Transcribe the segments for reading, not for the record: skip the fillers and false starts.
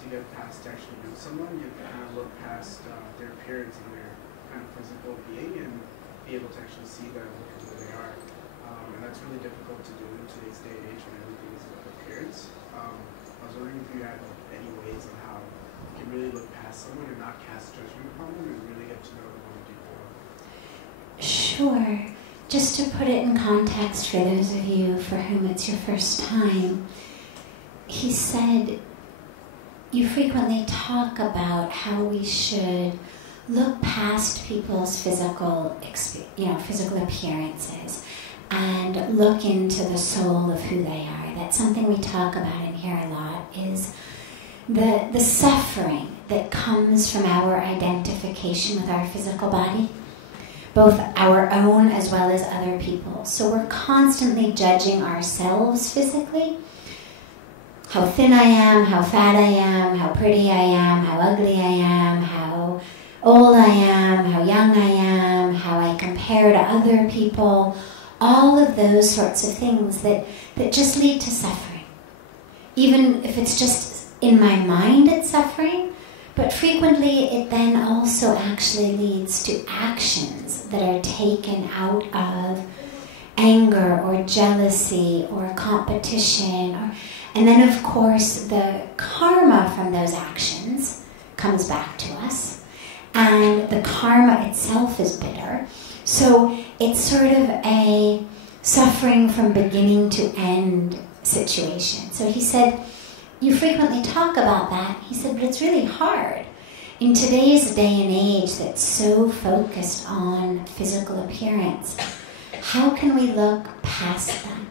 to get past to actually know someone, you have to kind of look past their appearance and their kind of physical being and be able to actually see them for who they are. And that's really difficult to do in today's day and age when everything is about appearance. I was wondering if you had any ways on how you can really look past someone and not cast judgment upon them and really get to know them on a deeper level. Sure. Just to put it in context for those of you for whom it's your first time, he said, you frequently talk about how we should look past people's physical appearances and look into the soul of who they are. That's something we talk about in here a lot, is the suffering that comes from our identification with our physical body, both our own as well as other people's. So we're constantly judging ourselves physically. How thin I am, how fat I am, how pretty I am, how ugly I am, how old I am, how young I am, how I compare to other people, all of those sorts of things that just lead to suffering. Even if it's just in my mind it's suffering, but frequently it then also actually leads to actions that are taken out of anger or jealousy or competition. And then, of course, the karma from those actions comes back to us. And the karma itself is bitter. So it's sort of a suffering from beginning to end situation. So he said, you frequently talk about that. He said, but it's really hard. In today's day and age that's so focused on physical appearance, how can we look past them?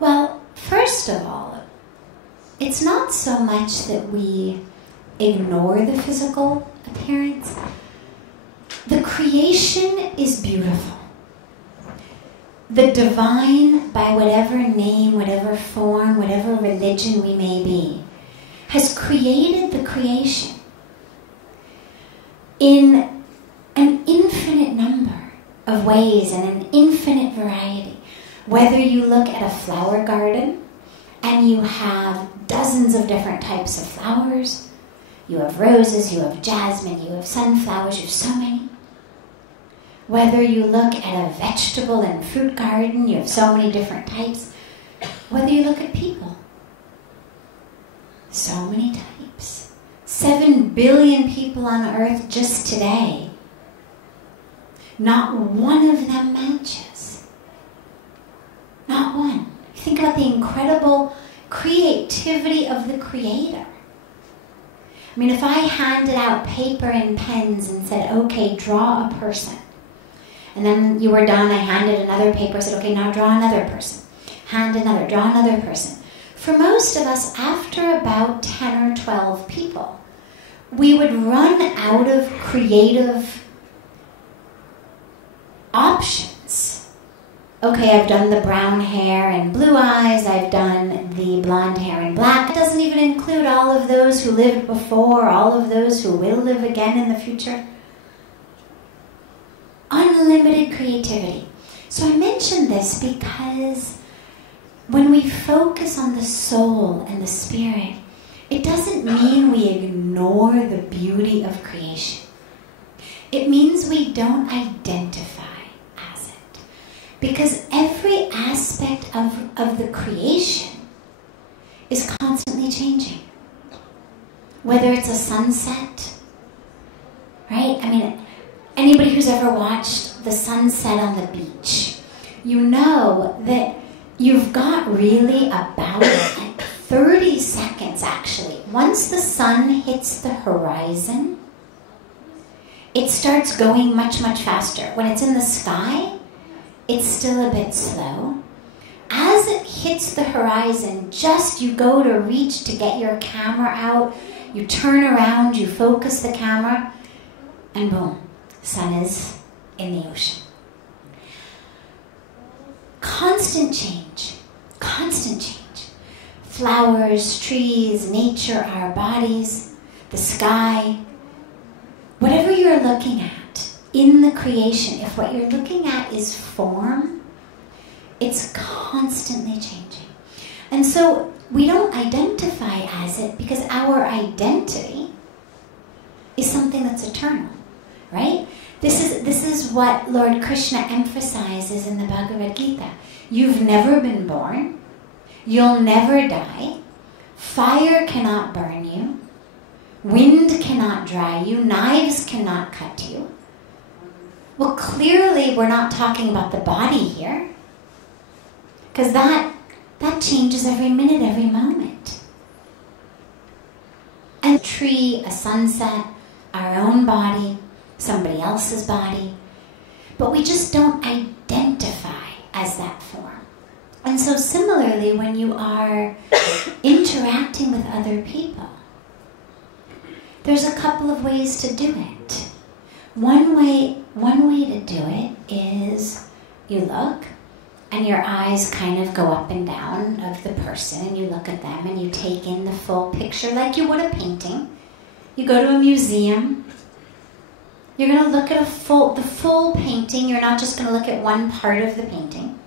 Well, first of all, it's not so much that we ignore the physical appearance. The creation is beautiful. The divine, by whatever name, whatever form, whatever religion we may be, has created the creation in an infinite number of ways and an infinite variety. Whether you look at a flower garden and you have dozens of different types of flowers, you have roses, you have jasmine, you have sunflowers, you have so many. Whether you look at a vegetable and fruit garden, you have so many different types. Whether you look at people, so many types. 7 billion people on earth just today. Not one of them matches. Not one. Think about the incredible creativity of the Creator. I mean, if I handed out paper and pens and said, okay, draw a person. And then you were done, I handed another paper, said, okay, now draw another person. Hand another, draw another person. For most of us, after about 10 or 12 people, we would run out of creative options. Okay, I've done the brown hair and blue eyes, I've done the blonde hair and black. It doesn't even include all of those who lived before, all of those who will live again in the future. Unlimited creativity. So I mention this because when we focus on the soul and the spirit, it doesn't mean we ignore the beauty of creation. It means we don't identify as it. Because every aspect of the creation is constantly changing. Whether it's a sunset, right? I mean, anybody who's ever watched the sunset on the beach, you know that you've got really about 30 seconds actually. Once the sun hits the horizon, it starts going much, much faster. When it's in the sky, it's still a bit slow. As it hits the horizon, just you go to reach to get your camera out, you turn around, you focus the camera, and boom, sun is in the ocean. Constant change, constant change. Flowers, trees, nature, our bodies, the sky. Whatever you're looking at in the creation, if what you're looking at is form, it's constantly changing. And so we don't identify as it because our identity is something that's eternal, right? This is what Lord Krishna emphasizes in the Bhagavad Gita. You've never been born. You'll never die. Fire cannot burn you. Wind cannot dry you. Knives cannot cut you. Well, clearly we're not talking about the body here, because that changes every minute, every moment. And a tree, a sunset, our own body, somebody else's body, but we just don't identify as that form. And so similarly, when you are interacting with other people, there's a couple of ways to do it. One way to do it is you look and your eyes kind of go up and down of the person and you look at them and you take in the full picture like you would a painting. You go to a museum. You're going to look at the full painting. You're not just going to look at one part of the painting.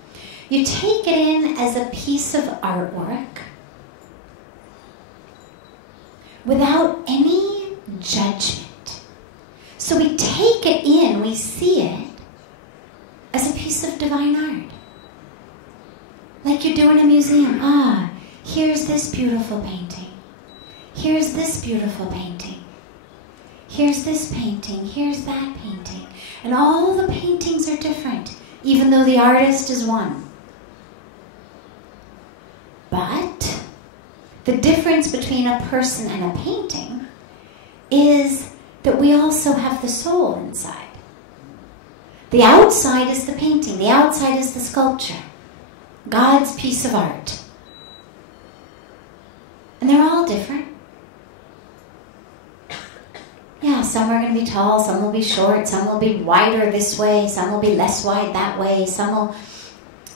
You take it in as a piece of artwork without any judgment. So we take it in, we see it as a piece of divine art. Like you do in a museum. Ah, here's this beautiful painting. Here's this beautiful painting. Here's this painting. Here's that painting. And all the paintings are different, even though the artist is one. But the difference between a person and a painting is that we also have the soul inside. The outside is the painting. The outside is the sculpture. God's piece of art. And they're all different. Yeah, some are going to be tall, some will be short, some will be wider this way, some will be less wide that way, some will,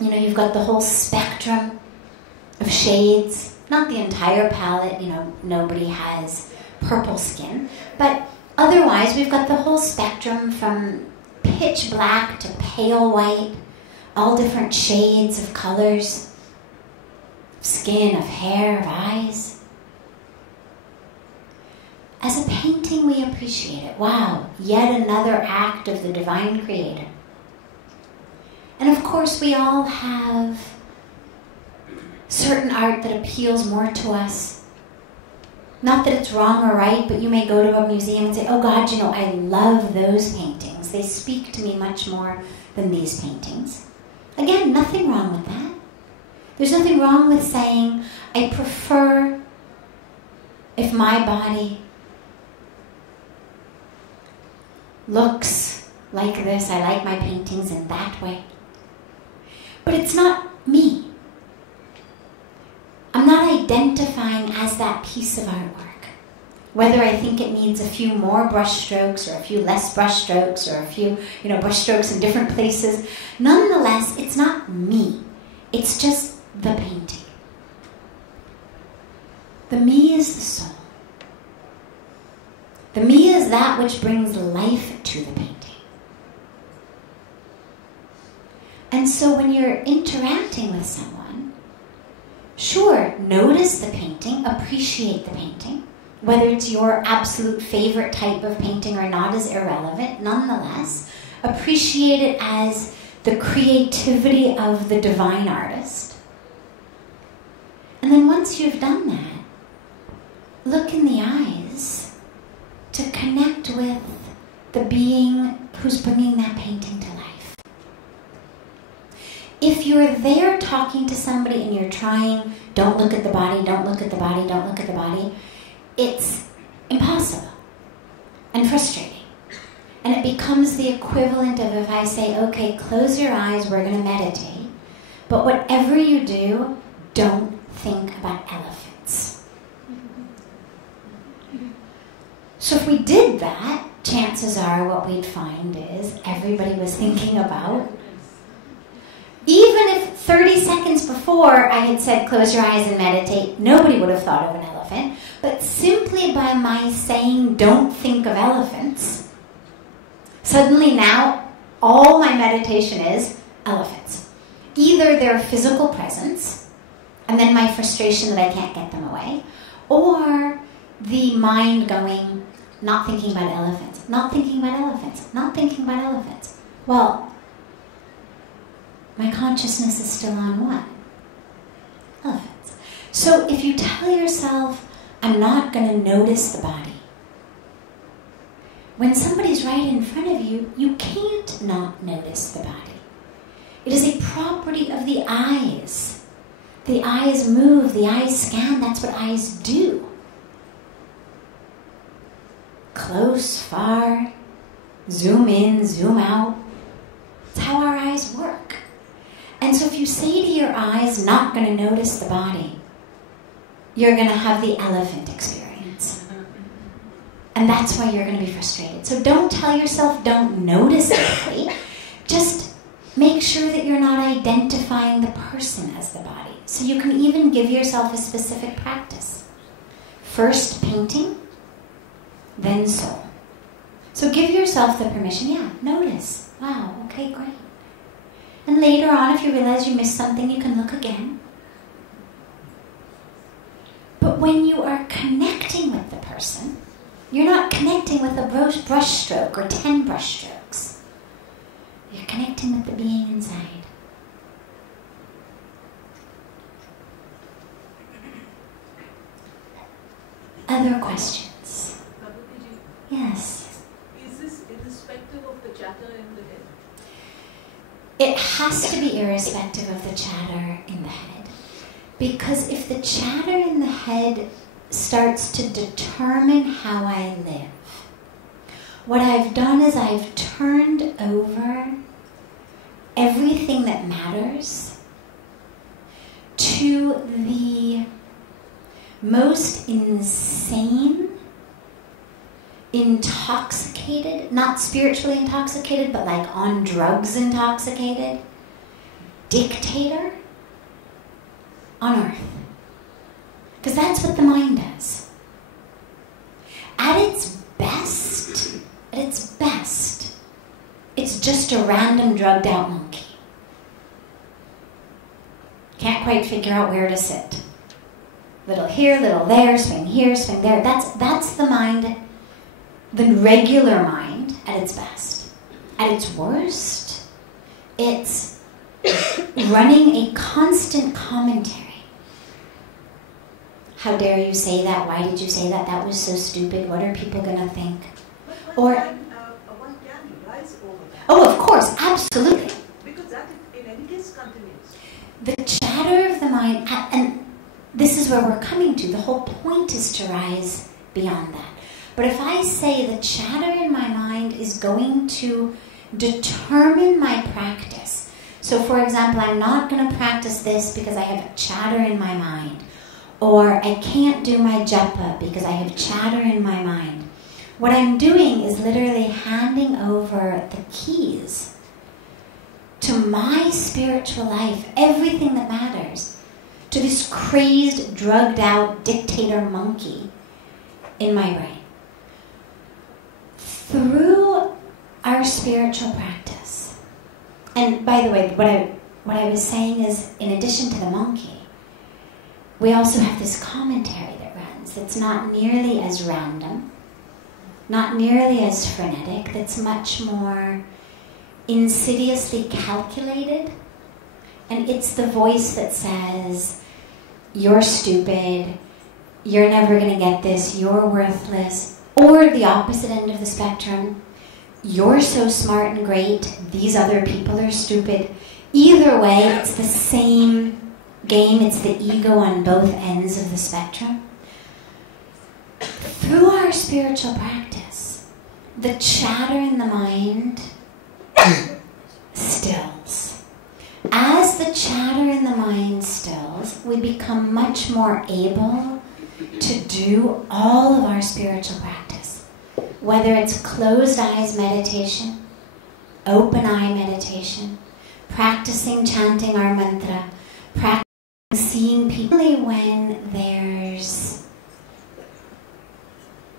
you've got the whole spectrum of shades. Not the entire palette, nobody has purple skin, but otherwise we've got the whole spectrum from pitch black to pale white, all different shades of colors, of skin, of hair, of eyes. As a painting, we appreciate it. Wow, yet another act of the divine creator. And of course, we all have certain art that appeals more to us. Not that it's wrong or right, but you may go to a museum and say, oh God, I love those paintings. They speak to me much more than these paintings. Again, nothing wrong with that. There's nothing wrong with saying, I prefer if my body looks like this. I like my paintings in that way. But it's not me. I'm not identifying as that piece of artwork. Whether I think it needs a few more brush strokes or a few less brush strokes or a few, brush strokes in different places. Nonetheless, it's not me. It's just the painting. The me is the soul. The me is that which brings life to the painting. And so when you're interacting with someone, sure, notice the painting, appreciate the painting. Whether it's your absolute favorite type of painting or not is irrelevant. Nonetheless, appreciate it as the creativity of the divine artist. And then once you've done that, look in the eyes to connect with the being who's bringing that painting to life. If you're there talking to somebody and you're trying, don't look at the body, don't look at the body, don't look at the body, it's impossible and frustrating. And it becomes the equivalent of if I say, okay, close your eyes, we're going to meditate, but whatever you do, don't think about elephants. So if we did that, chances are what we'd find is everybody was thinking about, even if 30 seconds before I had said close your eyes and meditate, nobody would have thought of an elephant. But simply by my saying don't think of elephants, suddenly now all my meditation is elephants. Either their physical presence And then my frustration that I can't get them away. Or the mind going, not thinking about elephants, not thinking about elephants, not thinking about elephants. Well, my consciousness is still on what? Elephants. So if you tell yourself, I'm not going to notice the body. When somebody's right in front of you, you can't not notice the body. It is a property of the eyes. The eyes move, the eyes scan, that's what eyes do. Close, far, zoom in, zoom out. It's how our eyes work. And so if you say to your eyes, not going to notice the body, you're going to have the elephant experience. And that's why you're going to be frustrated. So don't tell yourself, don't notice quickly. Just make sure that you're not identifying the person as the body. So you can even give yourself a specific practice. First painting, then soul. So give yourself the permission, yeah, notice. Wow, okay, great. And later on, if you realize you missed something, you can look again. But when you are connecting with the person, you're not connecting with a brush stroke or 10 brush strokes. You're connecting with the being inside. Other questions? Bhagawati, Yes. is this irrespective of the chatter in the head? It has to be irrespective of the chatter in the head. Because if the chatter in the head starts to determine how I live, what I've done is I've turned over everything that matters to the most insane, intoxicated, not spiritually intoxicated, but like on drugs intoxicated, dictator on earth. Because that's what the mind does. At its best, it's just a random drugged out monkey. Can't quite figure out where to sit. Little here, little there, swing here, swing there. That's the mind, the regular mind at its best. At its worst, it's running a constant commentary. How dare you say that? Why did you say that? That was so stupid. What are people going to think? But Or one can rise over that. oh, of course, absolutely. Because that in any case continues. The chatter of the mind, and this is where we're coming to. The whole point is to rise beyond that. But if I say the chatter in my mind is going to determine my practice. So for example, I'm not going to practice this because I have chatter in my mind. Or I can't do my japa because I have chatter in my mind. What I'm doing is literally handing over the keys to my spiritual life, everything that matters, to this crazed, drugged out dictator monkey in my brain. Through our spiritual practice, and by the way, what I was saying is, in addition to the monkey, we also have this commentary that runs that's not nearly as random, not nearly as frenetic, that's much more insidiously calculated. And it's the voice that says, you're stupid, you're never going to get this, you're worthless. Or the opposite end of the spectrum, you're so smart and great, these other people are stupid. Either way, it's the same game, it's the ego on both ends of the spectrum. Through our spiritual practice, the chatter in the mind stills. As the chatter in the mind stills, we become much more able to do all of our spiritual practice. Whether it's closed eyes meditation, open eye meditation, practicing chanting our mantra, practicing seeing people. When there's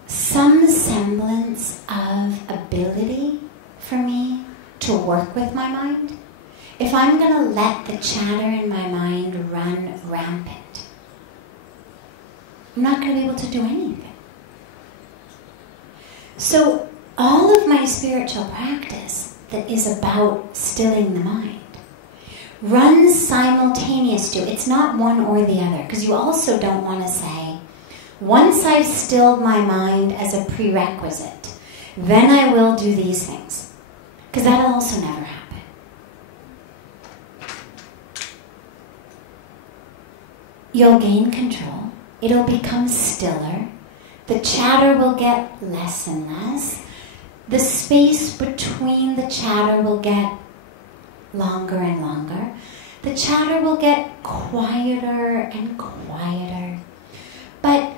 some semblance of ability for me to work with my mind, if I'm going to let the chatter in my mind run rampant, I'm not going to be able to do anything. So all of my spiritual practice that is about stilling the mind runs simultaneous to, it's not one or the other, because you also don't want to say, once I've stilled my mind as a prerequisite, then I will do these things. Because that'll also never happen. You'll gain control. It'll become stiller. The chatter will get less and less. The space between the chatter will get longer and longer. The chatter will get quieter and quieter. But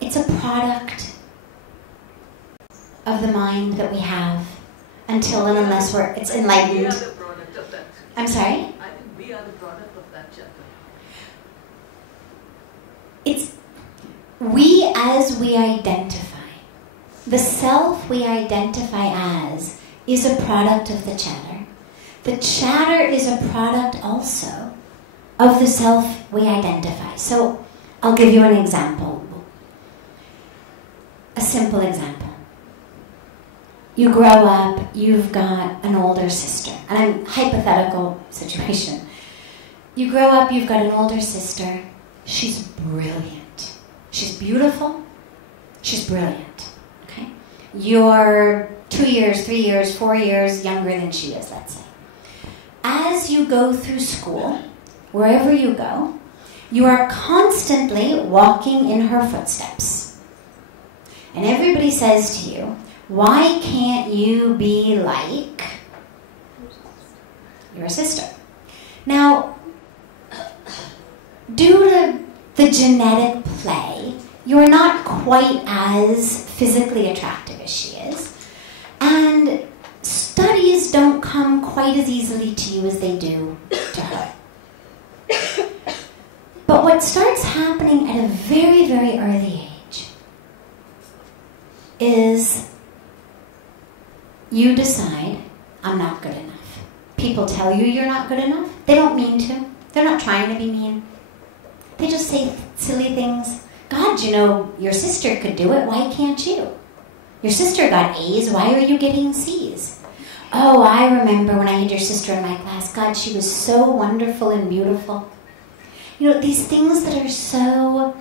it's a product of the mind that we have until and unless it's enlightened. We are the product of that. I'm sorry? I think we are the product of that chatter. It's we as we identify. The self we identify as is a product of the chatter. The chatter is a product also of the self we identify. So I'll give you an example. A simple example. You grow up, you've got an older sister. And I'm hypothetical situation. You grow up, you've got an older sister. She's brilliant. She's beautiful. She's brilliant. Okay? You're 2 years, 3 years, 4 years younger than she is, let's say. As you go through school, wherever you go, you are constantly walking in her footsteps. And everybody says to you, why can't you be like your sister? Now, due to the genetic play, you're not quite as physically attractive as she is. And studies don't come quite as easily to you as they do to her. But what starts happening at a very, very early age is you decide, I'm not good enough. People tell you you're not good enough. They don't mean to. They're not trying to be mean. They just say silly things. God, you know, your sister could do it. Why can't you? Your sister got A's. Why are you getting C's? Oh, I remember when I had your sister in my class. God, she was so wonderful and beautiful. You know, these things that are so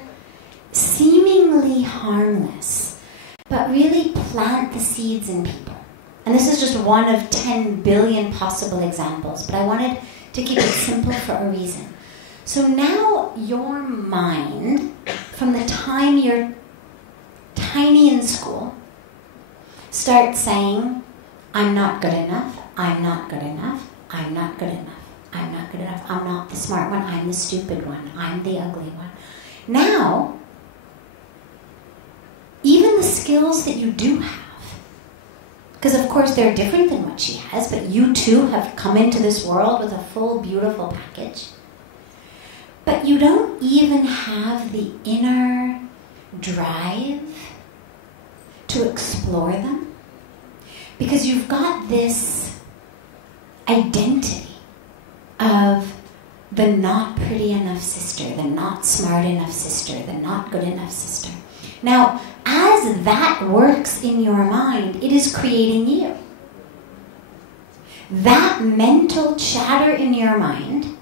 seemingly harmless, but really plant the seeds in people. And this is just one of 10 billion possible examples, but I wanted to keep it simple for a reason. So now your mind, from the time you're tiny in school, starts saying, I'm not good enough, I'm not good enough, I'm not good enough, I'm not good enough, I'm not the smart one, I'm the stupid one, I'm the ugly one. Now, even the skills that you do have, because of course they're different than what she has, but you too have come into this world with a full, beautiful package. But you don't even have the inner drive to explore them, because you've got this identity of the not pretty enough sister, the not smart enough sister, the not good enough sister. Now, as that works in your mind, it is creating you. That mental chatter in your mind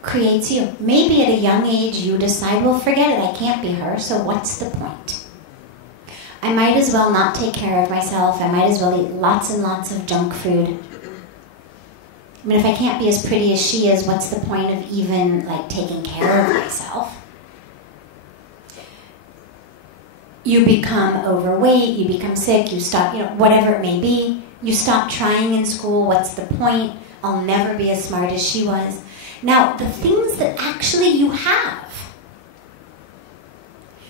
creates you. Maybe at a young age you decide, well, forget it, I can't be her, so what's the point? I might as well not take care of myself. I might as well eat lots and lots of junk food. I mean, if I can't be as pretty as she is, what's the point of even, like, taking care of myself? You become overweight, you become sick, you stop, you know, whatever it may be. You stop trying in school, what's the point? I'll never be as smart as she was. Now, the things that actually you have,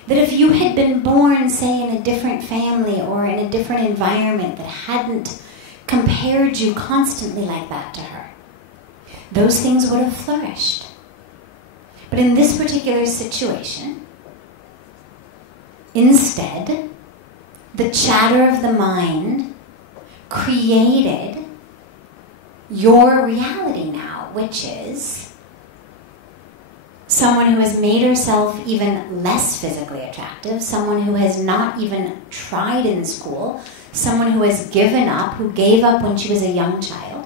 that if you had been born, say, in a different family or in a different environment that hadn't compared you constantly like that to her, those things would have flourished. But in this particular situation, instead, the chatter of the mind created your reality now, which is someone who has made herself even less physically attractive, someone who has not even tried in school, someone who has given up, who gave up when she was a young child.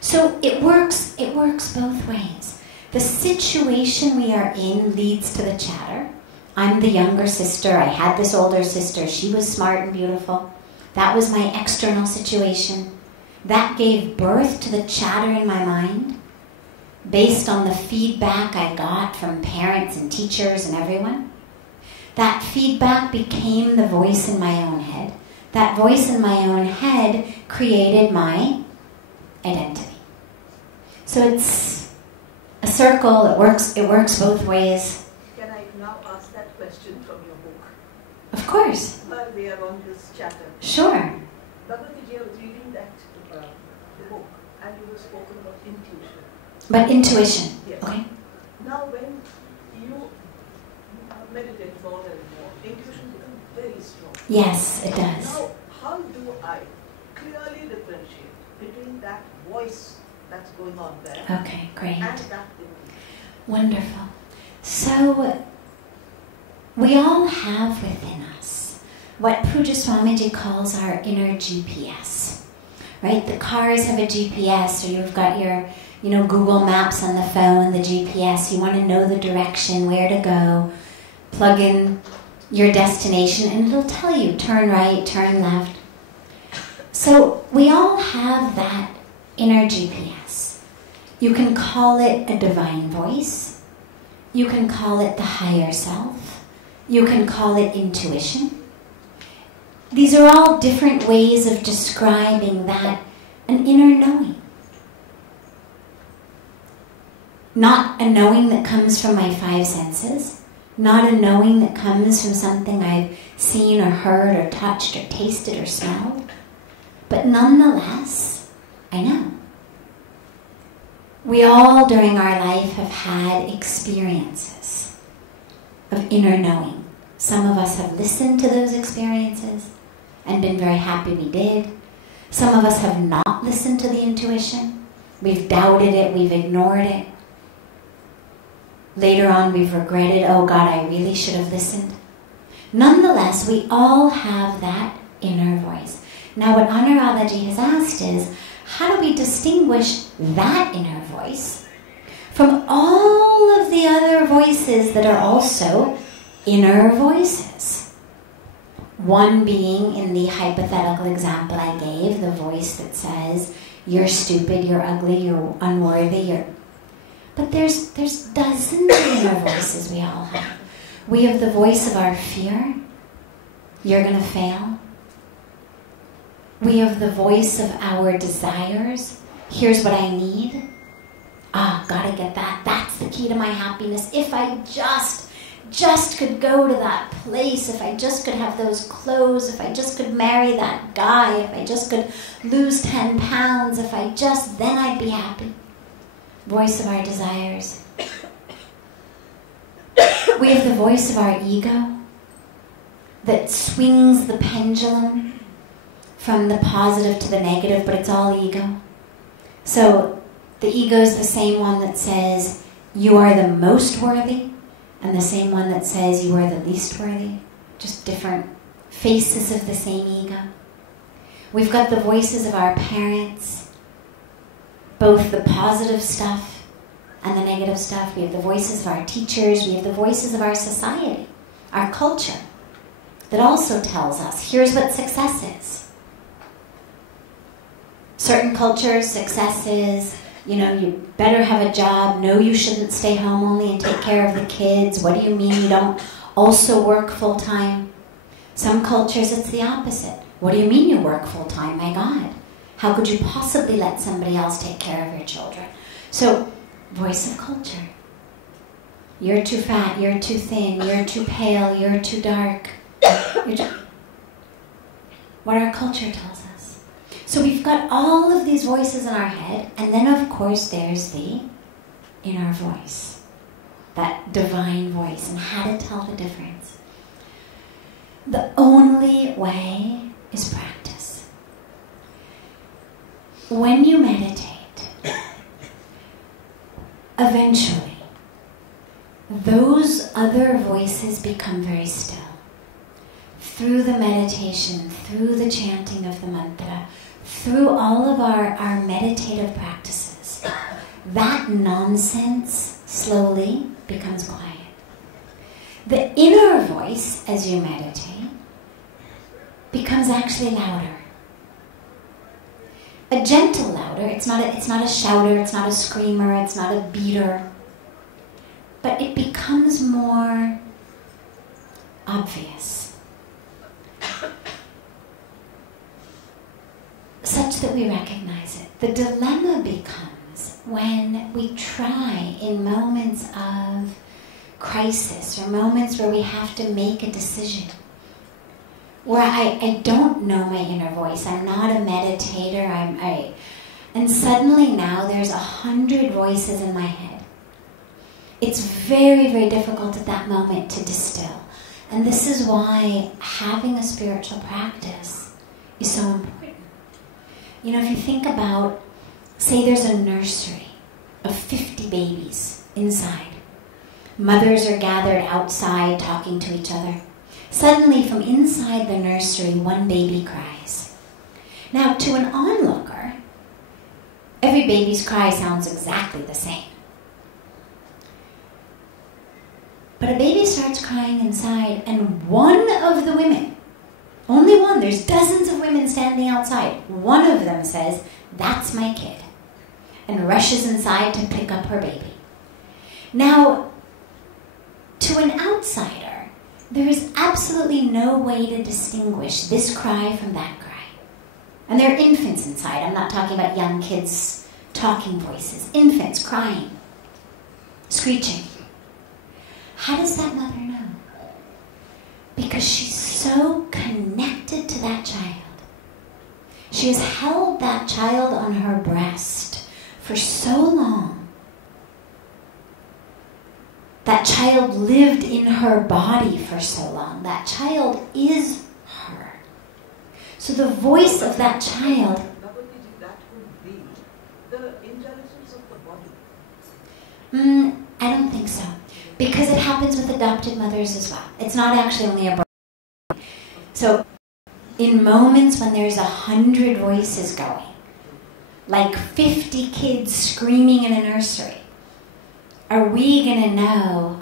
So it works both ways. The situation we are in leads to the chatter. I'm the younger sister, I had this older sister, she was smart and beautiful. That was my external situation. That gave birth to the chatter in my mind, based on the feedback I got from parents and teachers and everyone. That feedback became the voice in my own head. That voice in my own head created my identity. So it's a circle, it works both ways. Can I now ask that question from your book? Of course. While we are on this chapter. Sure. Bhagawati, I was reading that the book, and you were spoken about intuition. But intuition. Yes. Okay. Now when you meditate more and more, intuition becomes very strong. Yes, it does. Now, how do I clearly differentiate between that voice that's going on there Okay, great. and that intuition? Wonderful. So, we all have within us what Puja Swamiji calls our inner GPS, right? The cars have a GPS, or you've got your, Google Maps on the phone, the GPS. You want to know the direction, where to go, plug in your destination, and it'll tell you, turn right, turn left. So we all have that inner GPS. You can call it a divine voice. You can call it the higher self. You can call it intuition. These are all different ways of describing that, an inner knowing. Not a knowing that comes from my five senses. Not a knowing that comes from something I've seen or heard or touched or tasted or smelled. But nonetheless, I know. We all during our life have had experiences of inner knowing. Some of us have listened to those experiences and been very happy we did. Some of us have not listened to the intuition. We've doubted it, we've ignored it. Later on we've regretted, oh God, I really should have listened. Nonetheless, we all have that inner voice. Now what Anuradhaji has asked is, how do we distinguish that inner voice from all of the other voices that are also inner voices? One being, in the hypothetical example I gave, the voice that says, you're stupid, you're ugly, you're unworthy, But there's dozens of inner voices we all have. We have the voice of our fear. You're going to fail. We have the voice of our desires. Here's what I need. Gotta get that. That's the key to my happiness. If I just could go to that place, if I just could have those clothes, if I just could marry that guy, if I just could lose 10 pounds, then I'd be happy. Voice of our desires. We have the voice of our ego that swings the pendulum from the positive to the negative, but it's all ego. So the ego is the same one that says you are the most worthy, and the same one that says you are the least worthy. Just different faces of the same ego. We've got the voices of our parents, both the positive stuff and the negative stuff. We have the voices of our teachers. We have the voices of our society, our culture, that also tells us, here's what success is. Certain cultures, success is, you better have a job. No, you shouldn't stay home only and take care of the kids. What do you mean you don't also work full-time? Some cultures, it's the opposite. What do you mean you work full-time? My God. How could you possibly let somebody else take care of your children? So, voice of culture. You're too fat, you're too thin, you're too pale, you're too dark. What our culture tells us. So we've got all of these voices in our head, and then of course there's the inner voice. That divine voice, and how to tell the difference. The only way is practice. When you meditate, other voices become very still. Through the meditation, through the chanting of the mantra, through all of our meditative practices, that nonsense slowly becomes quiet. The inner voice, as you meditate, becomes actually louder. A gentle louder. It's not a shouter, it's not a screamer, it's not a beater. But it becomes more obvious. Such that we recognize it. The dilemma becomes when we try in moments of crisis or moments where we have to make a decision, where I don't know my inner voice, I'm not a meditator, and suddenly now there's 100 voices in my head. It's very, very difficult at that moment to distill. And this is why having a spiritual practice is so important. You know, if you think about, say there's a nursery of 50 babies inside. Mothers are gathered outside talking to each other. Suddenly, from inside the nursery, one baby cries. Now, to an onlooker, every baby's cry sounds exactly the same. But a baby starts crying inside, and one of the women, only one, there's dozens of women standing outside, one of them says, "That's my kid," and rushes inside to pick up her baby. Now, to an outsider, there is absolutely no way to distinguish this cry from that cry. And there are infants inside. I'm not talking about young kids talking voices. Infants crying, screeching. How does that mother know? Because she's so connected to that child. She has held that child on her breast for so long. That child lived in her body for so long. That child is her. So the voice of that child... Bhagawati, that would be the intelligence of the body. I don't think so. Because it happens with adopted mothers as well. It's not actually only a birth. So in moments when there's 100 voices going, like 50 kids screaming in a nursery, are we going to know,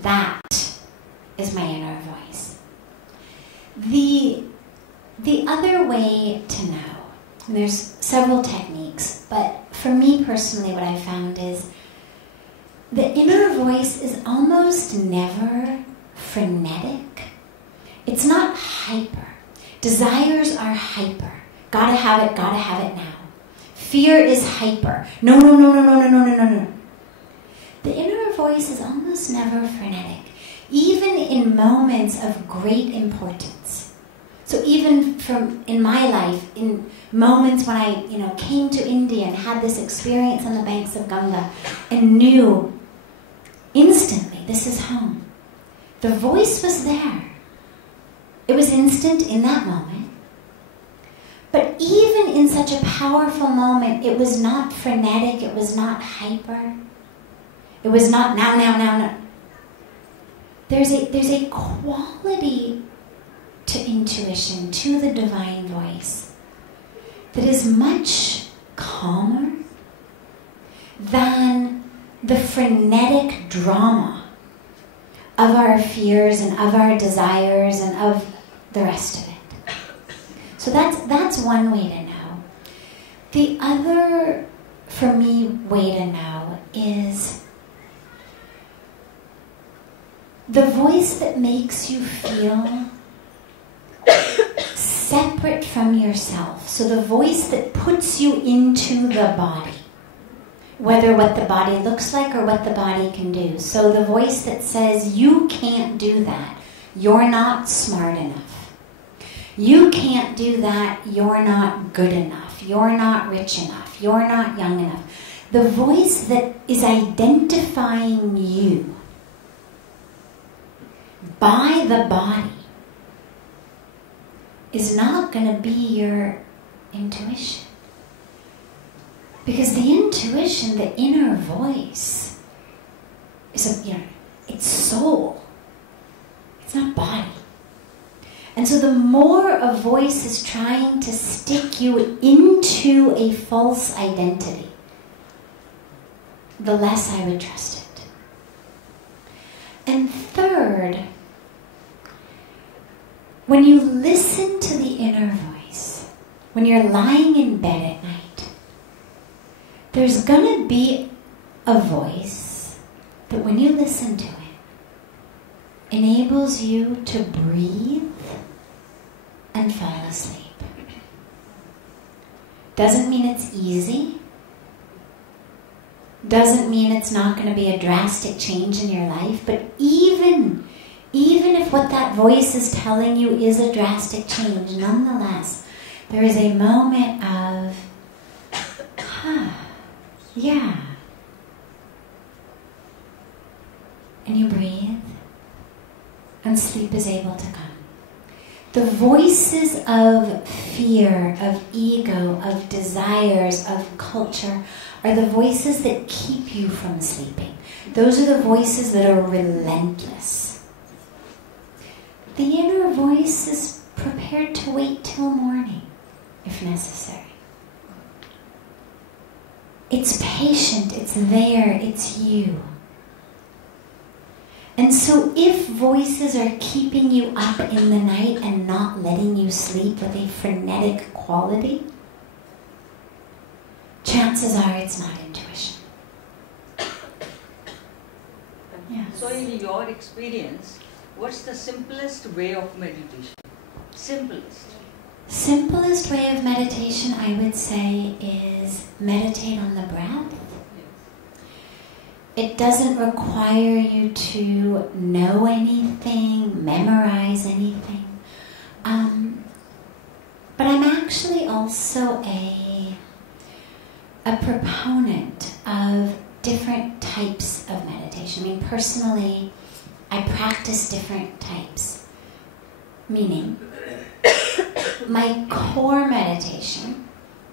that is my inner voice? The other way to know, and there's several techniques, but for me personally what I found is the inner voice is almost never frenetic. It's not hyper. Desires are hyper. Gotta have it now. Fear is hyper. No. The inner voice is almost never frenetic, even in moments of great importance. So even in my life, in moments when I came to India and had this experience on the banks of Ganga and knew instantly, this is home. The voice was there. It was instant in that moment. But even in such a powerful moment, it was not frenetic, it was not hyper. It was not now. There's a quality to intuition, to the divine voice, that is much calmer than the frenetic drama of our fears and of our desires and of the rest of it. So that's one way to know. The other, for me, way to know is the voice that makes you feel separate from yourself. So the voice that puts you into the body, whether what the body looks like or what the body can do. So the voice that says, you can't do that, you're not smart enough. You can't do that, you're not good enough, you're not rich enough, you're not young enough. The voice that is identifying you by the body is not going to be your intuition. Because the intuition, the inner voice, It's soul. It's not body. And so the more a voice is trying to stick you into a false identity, the less I would trust it. And third, when you listen to the inner voice, when you're lying in bed at night, there's going to be a voice that when you listen to it, enables you to breathe and fall asleep. Doesn't mean it's easy. Doesn't mean it's not going to be a drastic change in your life, but even if what that voice is telling you is a drastic change, nonetheless, there is a moment of, yeah. And you breathe, and sleep is able to come. The voices of fear, of ego, of desires, of culture are the voices that keep you from sleeping. Those are the voices that are relentless. The inner voice is prepared to wait till morning, if necessary. It's patient, it's there, it's you. And so if voices are keeping you up in the night and not letting you sleep with a frenetic quality, chances are it's not intuition. Yes. So in your experience, what's the simplest way of meditation? Simplest way of meditation, I would say, is meditate on the breath. It doesn't require you to know anything, memorize anything. But I'm actually also a proponent of different types of meditation. I mean, personally, I practice different types. Meaning, my core meditation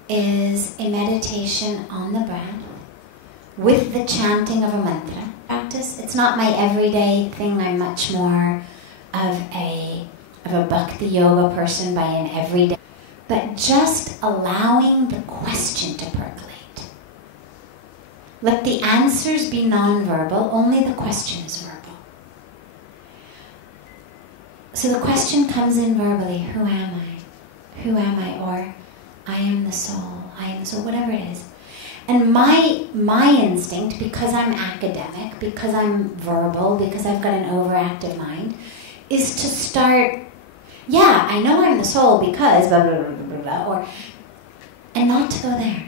is a meditation on the breath with the chanting of a mantra practice. It's not my everyday thing. I'm much more of a bhakti yoga person by an everyday. But just allowing the question to percolate. Let the answers be non-verbal, only the question is verbal. So the question comes in verbally, who am I? Who am I? Or I am the soul, I am the soul, whatever it is. And my instinct, because I'm academic, because I'm verbal, because I've got an overactive mind, is to start, yeah, I know I'm the soul because blah, blah, blah, blah, blah, and not to go there.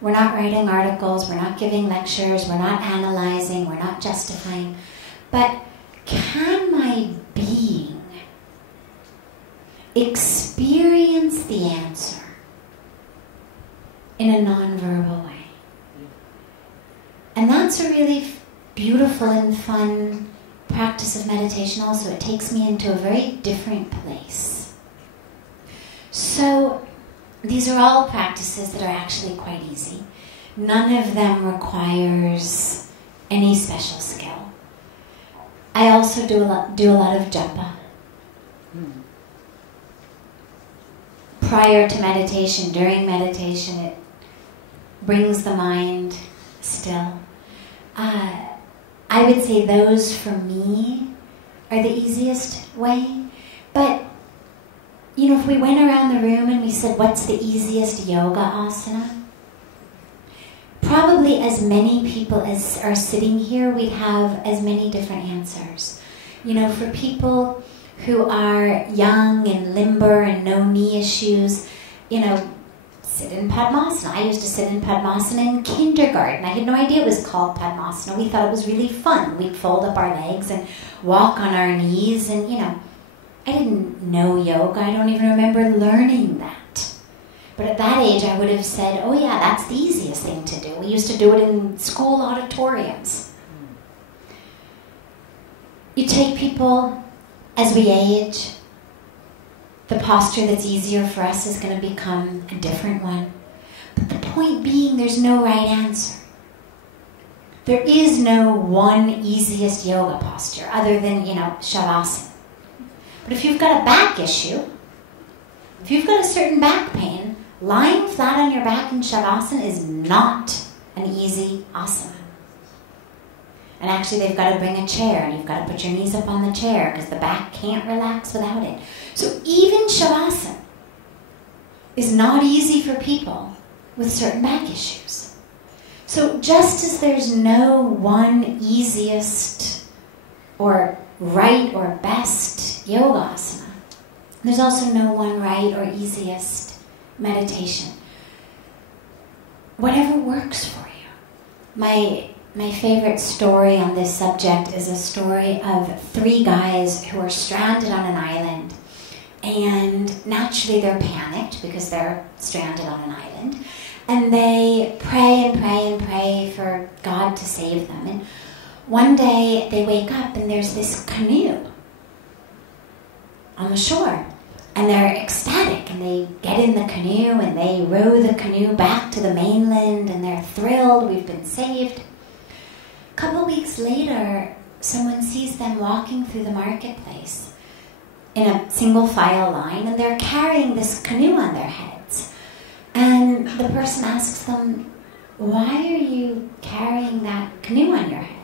We're not writing articles, we're not giving lectures, we're not analyzing, we're not justifying. But can my being experience the answer in a non-verbal way? And that's a really beautiful and fun practice of meditation also. It takes me into a very different place. So these are all practices that are actually quite easy. None of them requires any special skill. I also do a lot of japa. Prior to meditation, during meditation, it brings the mind still. I would say those for me are the easiest way. But, you know, if we went around the room and we said, what's the easiest yoga asana? Probably as many people as are sitting here, we'd have as many different answers. You know, for people who are young and limber and no knee issues, you know, sit in Padmasana. I used to sit in Padmasana in kindergarten. I had no idea it was called Padmasana. We thought it was really fun. We'd fold up our legs and walk on our knees and, you know, I didn't know yoga. I don't even remember learning that. But at that age, I would have said, oh yeah, that's the easiest thing to do. We used to do it in school auditoriums. You take people, as we age, the posture that's easier for us is going to become a different one. But the point being, there's no right answer. There is no one easiest yoga posture other than, Shavasana. But if you've got a back issue, if you've got a certain back pain, lying flat on your back in Shavasana is not an easy asana. And actually they've got to bring a chair and you've got to put your knees up on the chair because the back can't relax without it. So even Shavasana is not easy for people with certain back issues. So just as there's no one easiest or right or best yoga asana, there's also no one right or easiest meditation. Whatever works for you. My favorite story on this subject is a story of 3 guys who are stranded on an island. And naturally they're panicked because they're stranded on an island. And they pray and pray and pray for God to save them. And one day they wake up and there's this canoe on the shore. And they're ecstatic and they get in the canoe and they row the canoe back to the mainland and they're thrilled, we've been saved. A couple weeks later, someone sees them walking through the marketplace in a single file line and they're carrying this canoe on their heads. And the person asks them, why are you carrying that canoe on your head?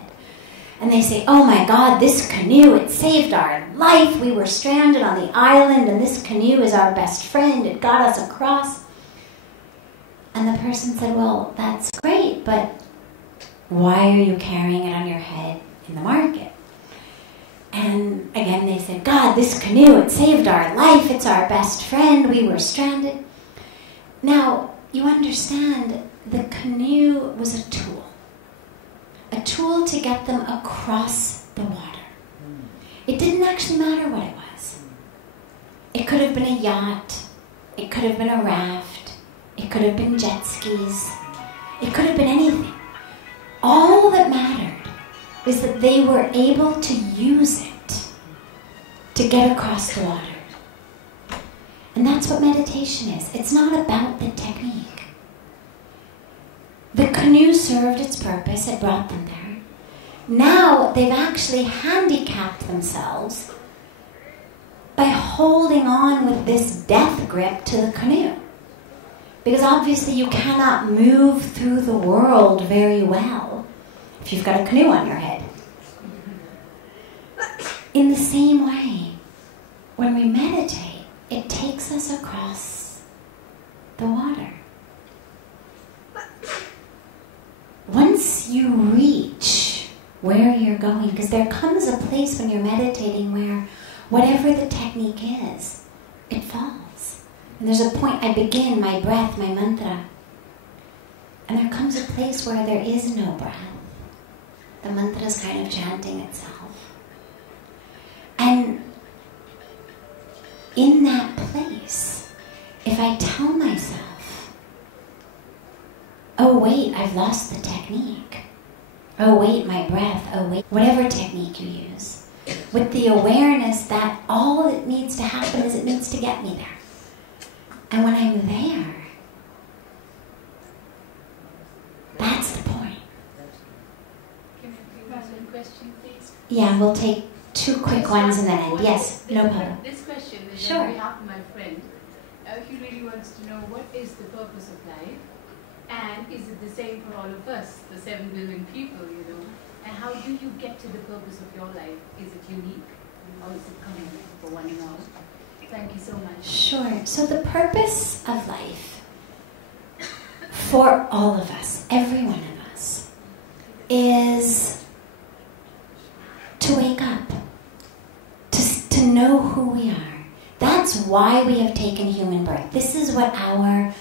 And they say, oh my God, this canoe, it saved our life. We were stranded on the island and this canoe is our best friend. It got us across. And the person said, well, that's great, but why are you carrying it on your head in the market? And again they said, God, this canoe, it saved our life. It's our best friend. We were stranded. Now, you understand, the canoe was a tool to get them across the water. It didn't actually matter what it was. It could have been a yacht. It could have been a raft. It could have been jet skis. It could have been anything. All that mattered is that they were able to use it to get across the water. And that's what meditation is. It's not about the technique. The canoe served its purpose. It brought them there. Now they've actually handicapped themselves by holding on with this death grip to the canoe. Because obviously you cannot move through the world very well if you've got a canoe on your head. In the same way, when we meditate, it takes us across the water. Once you reach where you're going, because there comes a place when you're meditating where whatever the technique is, it falls. And there's a point, I begin my breath, my mantra, and there comes a place where there is no breath. The mantra is kind of chanting itself. And in that place, if I tell myself, oh wait, I've lost the technique. Oh wait, my breath. Oh wait, whatever technique you use. With the awareness that all that needs to happen is it needs to get me there. And when I'm there, that's the point. Can I ask one question, please? Yeah, we'll take 2 quick ones and then end. Yes, no problem. This question is Sure. on behalf of my friend. He really wants to know what is the purpose of life, and is it the same for all of us, the 7 billion people, and how do you get to the purpose of your life? Is it unique, or is it coming for one and all? Thank you so much. Sure. So the purpose of life for all of us, every one of us, is to wake up, to know who we are. That's why we have taken human birth. This is what our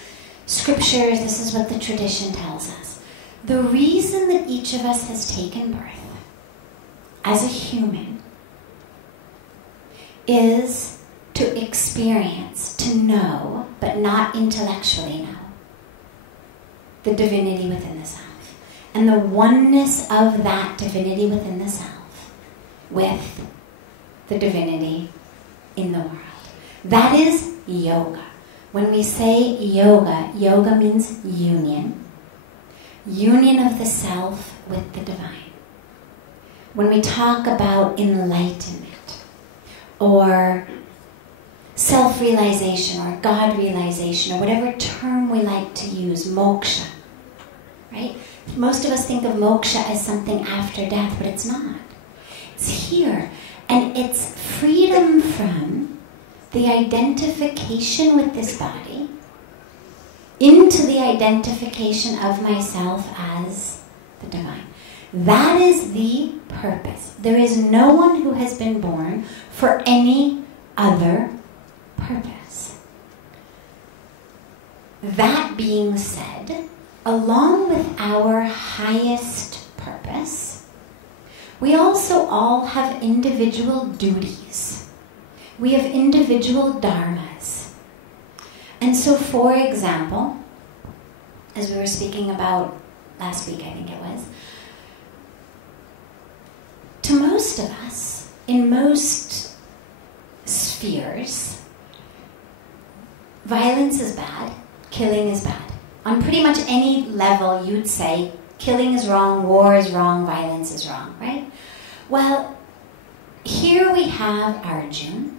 scriptures, this is what the tradition tells us. The reason that each of us has taken birth as a human is to experience, to know, but not intellectually know, the divinity within the self. And the oneness of that divinity within the self with the divinity in the world. That is yoga. When we say yoga, yoga means union. union of the self with the divine. When we talk about enlightenment or self-realization or God-realization or whatever term we like to use, moksha, right? Most of us think of moksha as something after death, but it's not. It's here. And it's freedom from the identification with this body into the identification of myself as the divine. That is the purpose. There is no one who has been born for any other purpose. That being said, along with our highest purpose, we also all have individual duties. We have individual dharmas. And so, for example, as we were speaking about last week, I think it was, to most of us, in most spheres, violence is bad, killing is bad. On pretty much any level, you'd say killing is wrong, war is wrong, violence is wrong, right? Well, here we have Arjuna,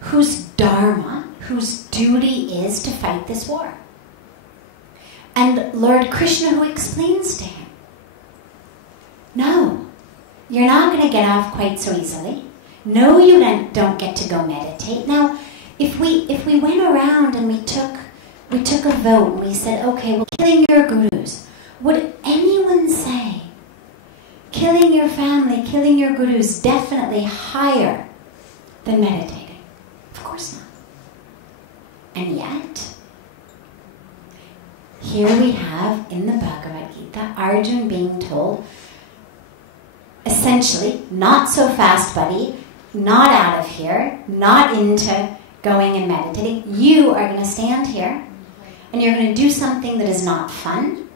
whose dharma, whose duty is to fight this war. And Lord Krishna, who explains to him, no, you're not going to get off quite so easily. No, you don't get to go meditate. Now, if we went around and we took a vote and we said, okay, well, killing your gurus, would anyone say killing your family, killing your gurus, definitely higher than meditating? Of course not. And yet, here we have in the Bhagavad Gita, Arjuna being told, essentially, not so fast, buddy, not out of here, not into going and meditating. You are going to stand here and you're going to do something that is not fun,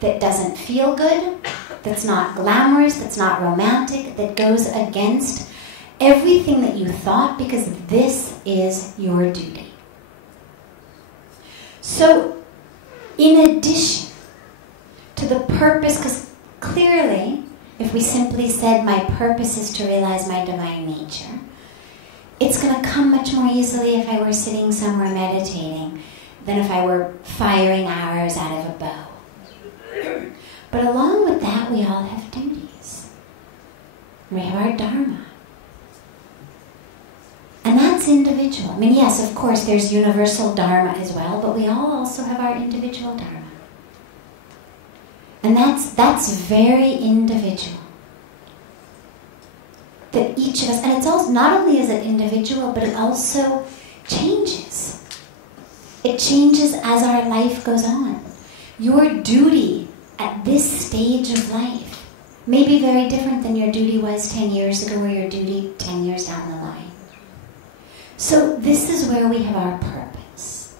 that doesn't feel good, that's not glamorous, that's not romantic, that goes against everything that you thought, because this is your duty. So, in addition to the purpose, because clearly, if we simply said my purpose is to realize my divine nature, it's going to come much more easily if I were sitting somewhere meditating than if I were firing arrows out of a bow. But along with that, we all have duties. We have our dharma. And that's individual. I mean, yes, of course, there's universal dharma as well, but we all also have our individual dharma. And that's very individual. That each of us, and it's also, not only is it individual, but it also changes. It changes as our life goes on. Your duty at this stage of life may be very different than your duty was 10 years ago or your duty 10 years down the line. So this is where we have our purpose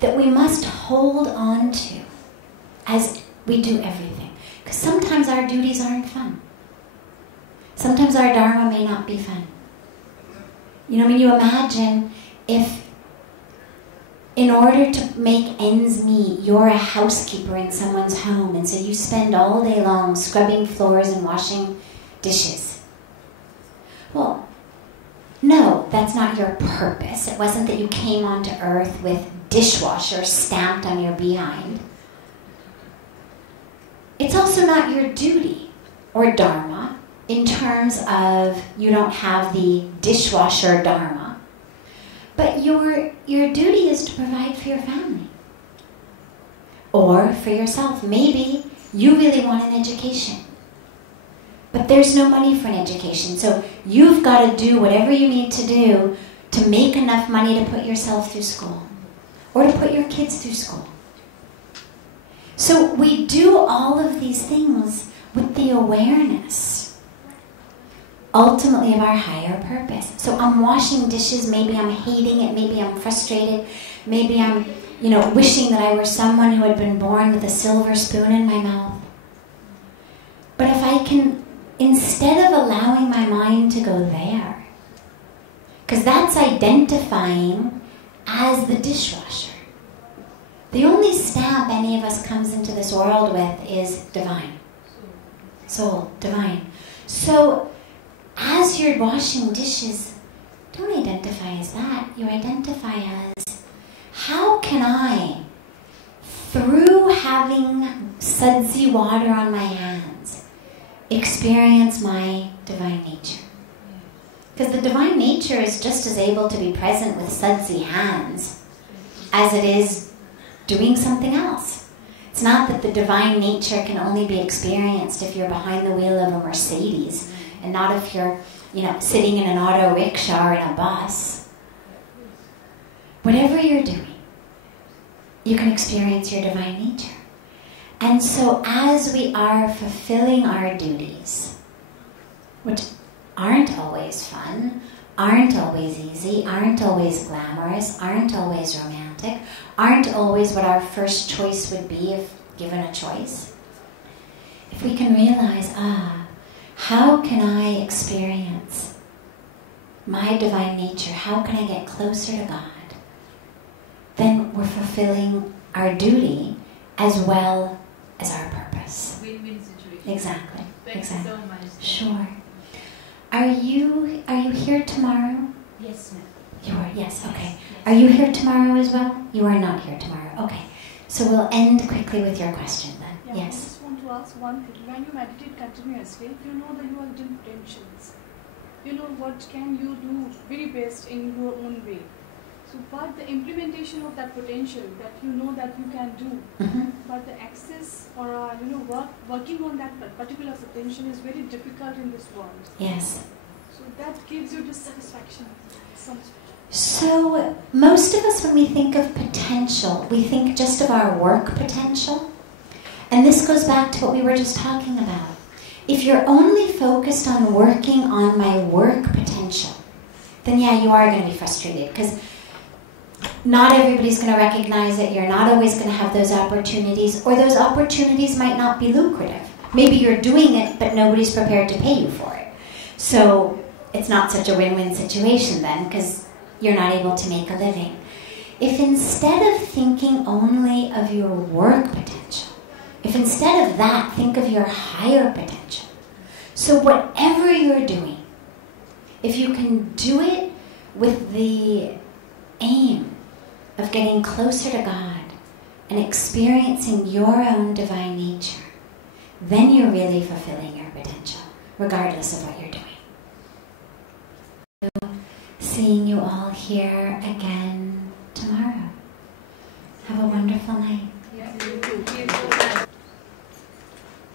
that we must hold on to as we do everything. Because sometimes our duties aren't fun. Sometimes our dharma may not be fun. You know, I mean, you imagine if in order to make ends meet, you're a housekeeper in someone's home, and so you spend all day long scrubbing floors and washing dishes. Well, no, that's not your purpose. It wasn't that you came onto earth with dishwasher stamped on your behind. It's also not your duty or dharma in terms of you don't have the dishwasher dharma. But your duty is to provide for your family. Or for yourself. Maybe you really want an education. But there's no money for an education. So you've got to do whatever you need to do to make enough money to put yourself through school. Or to put your kids through school. So we do all of these things with the awareness, ultimately, of our higher purpose. So I'm washing dishes, maybe I'm hating it, maybe I'm frustrated, maybe I'm, wishing that I were someone who had been born with a silver spoon in my mouth. But if I can, instead of allowing my mind to go there, because that's identifying as the dishwasher. The only staff stamp any of us comes into this world with is divine. Soul, divine. So, as you're washing dishes, don't identify as that. You identify as, how can I, through having sudsy water on my hands, experience my divine nature? Because the divine nature is just as able to be present with sudsy hands as it is doing something else. It's not that the divine nature can only be experienced if you're behind the wheel of a Mercedes and not if you're, sitting in an auto rickshaw or in a bus. Whatever you're doing, you can experience your divine nature. And so as we are fulfilling our duties, which aren't always fun, aren't always easy, aren't always glamorous, aren't always romantic, aren't always what our first choice would be if given a choice. If we can realize, how can I experience my divine nature? How can I get closer to God? Then we're fulfilling our duty as well as our purpose. Win-win situation. Exactly. Thank you so much. Sure. Are you here tomorrow? Yes, ma'am. You are, yes, okay. Are you here tomorrow as well? You are not here tomorrow, okay. So we'll end quickly with your question then. Yeah, Yes. I just want to ask one thing. When you meditate continuously, you know that you have different potentials. You know what can you do very best in your own way. So, but the implementation of that potential that you know that you can do, but the access or working on that particular potential is very difficult in this world. Yes. So that gives you dissatisfaction. So most of us, when we think of potential, we think just of our work potential. And this goes back to what we were just talking about. If you're only focused on working on my work potential, then yeah, you are going to be frustrated because not everybody's going to recognize it. You're not always going to have those opportunities, or those opportunities might not be lucrative. Maybe you're doing it, but nobody's prepared to pay you for it. So it's not such a win-win situation then, because you're not able to make a living. If instead of thinking only of your work potential, if instead of that, think of your higher potential. So whatever you're doing, if you can do it with the aim of getting closer to God and experiencing your own divine nature, then you're really fulfilling your potential, regardless of what you're doing. Seeing you all here again tomorrow. Have a wonderful night.